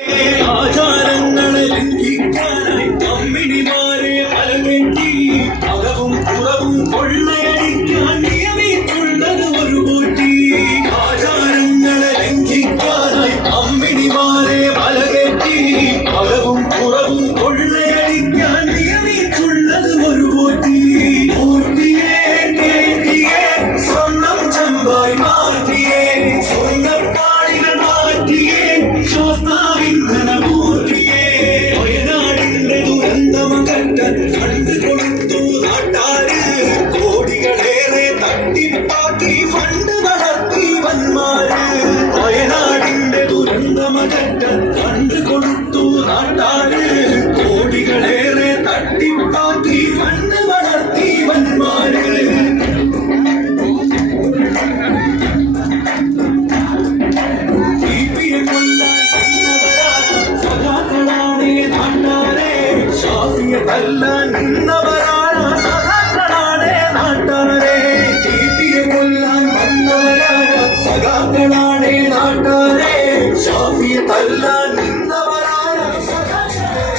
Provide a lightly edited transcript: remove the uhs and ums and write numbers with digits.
ആചാരങ്ങളെ ലംഘിക്കാനായി അമ്മിണിമാരെ അലകെട്ടി അകവും പുറവും കൊള്ളയടിക്കാൻ നിയമിച്ചുള്ളത് ഒരു പോറ്റി. ആചാരങ്ങളെ ലംഘിക്കാനായി അമ്മിണിമാരെ അലകെട്ടി അകവും പുറവും കൊള്ളയടിക്കാൻ നിയമിച്ചുള്ളത് ഒരു പോറ്റി. പോറ്റിയെ കേട്ടിയെ സ്വർണം ചെമ്പായി മാറ്റിയേ സ്വർണ്ണപ്പാളികൾ മാറ്റിയേ ശ്വാസാവിന്ധനമൂർത്തിയേ വയനാടിന്റെ ദുരന്തമകറ്റാൻ ഫണ്ട് കൊടുത്തു നാട്ടാര്. കോടികളേറെ തട്ടിപ്പാക്കി ഫണ്ട് നടത്തി വന്മാര്. വയനാടിന്റെ ദുരന്തമകറ്റാൻ ഫണ്ട് കൊടുത്തു നാട്ടാര്. കോടികളേറെ തട്ടിപ്പാക്കി ഫണ്ട് നടത്തി വന്മാര്. കൊല്ലാൻ നിന്നവരാണ് സഖാക്കളാണ് നാട്ടാരെ. ടിപിയെ കൊല്ലാൻ വന്നവരാണ് സഖാക്കളാണ് നാട്ടാരെ. ഷാഫിയെ തല്ലാൻ നിന്നവരാണ് സഖാക്കളാണ്.